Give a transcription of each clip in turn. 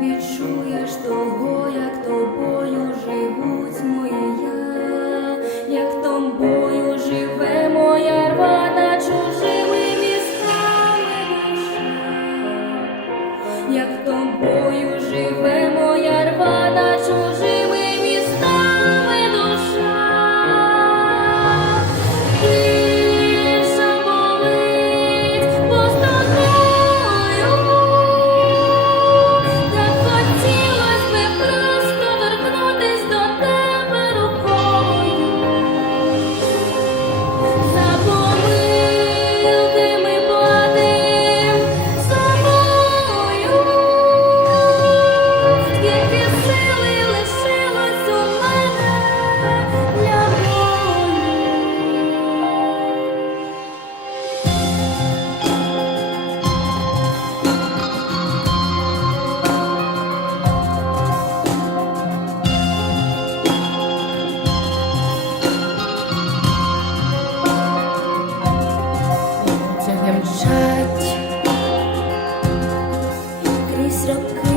відчуєш того, як тобою живуть мої я, як тобою живе моя рвана чужими містами душа, як тобою живе. ロック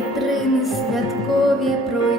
вітрини святкові про.